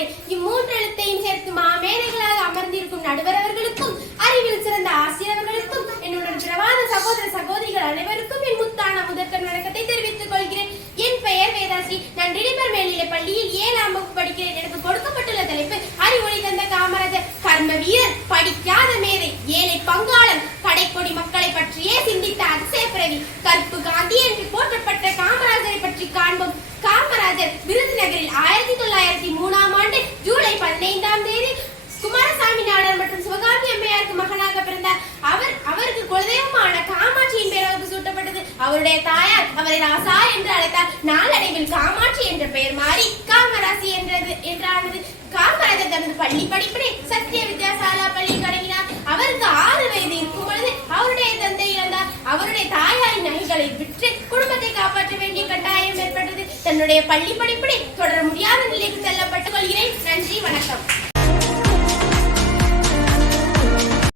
வார்த்தை இம்மூன்று எழுத்தையும் சேர்த்து மாமேதைகளாக அமர்ந்திருக்கும் நடுவர் அவர்களுக்கும் அறிவில் சிறந்த ஆசிரியர்களுக்கும் என்னுடன் பிறவாத சகோதர சகோதரிகள் அனைவருக்கும் என் முத்தான முதற்கண் வணக்கத்தை தெரிவித்துக் கொள்கிறேன். என் பெயர் வேதாஸ்ரீ. நான் டிலிபர் மேல்நிலை பள்ளியில் 7ஆம் வகுப்பு படிக்கிறேன். எனக்கு கொடுக்கப்பட்டுள்ள தலைப்பு அறிவொளி தந்த காமராஜர். கர்ம வீரர், படிக்காத மேதை, ஏழை பங்காளன், கடைக்கொடி மக்களை பற்றியே சிந்தித்த அதிசய பிறவி, கற்பு காந்தி என்று போற்றப்பட்ட காமராஜரை பற்றி காண்போம். காமராஜர் விருதுநகரில் 1903ஆம் ஆண்டு ஜூலை 15ஆம் தேதி குமாரசாமி நாடார் மற்றும் சிவகாமி அம்மையாருக்கு மகனாக பிறந்தார். அவருக்கு குலதெய்வமான காமாட்சியின் பெயர் அவருக்கு சூட்டப்பட்டது. அவருடைய தாயார் அவரை ராசா என்று அழைத்தார். நாளடைவில் காமாட்சி என்ற பெயர் மாறி காமராசி என்றானது. காமராஜர் தனது பள்ளி படிப்பினை சத்திய வித்யாசாலா பள்ளியில் தொடங்கினார். அவருக்கு 6 வயது இருக்கும் பொழுது அவருடைய தந்தை இறந்தார். அவருடைய தாயாரின் நகைகளை விற்று குடும்பத்தை காப்பாற்ற வேண்டிய கட்டாயம் ஏற்பட்டது. தன்னுடைய பள்ளி படிப்பினை தொடர முடியாத நிலைக்கு தள்ளப்பட்டுக் கொள்கிறேன்.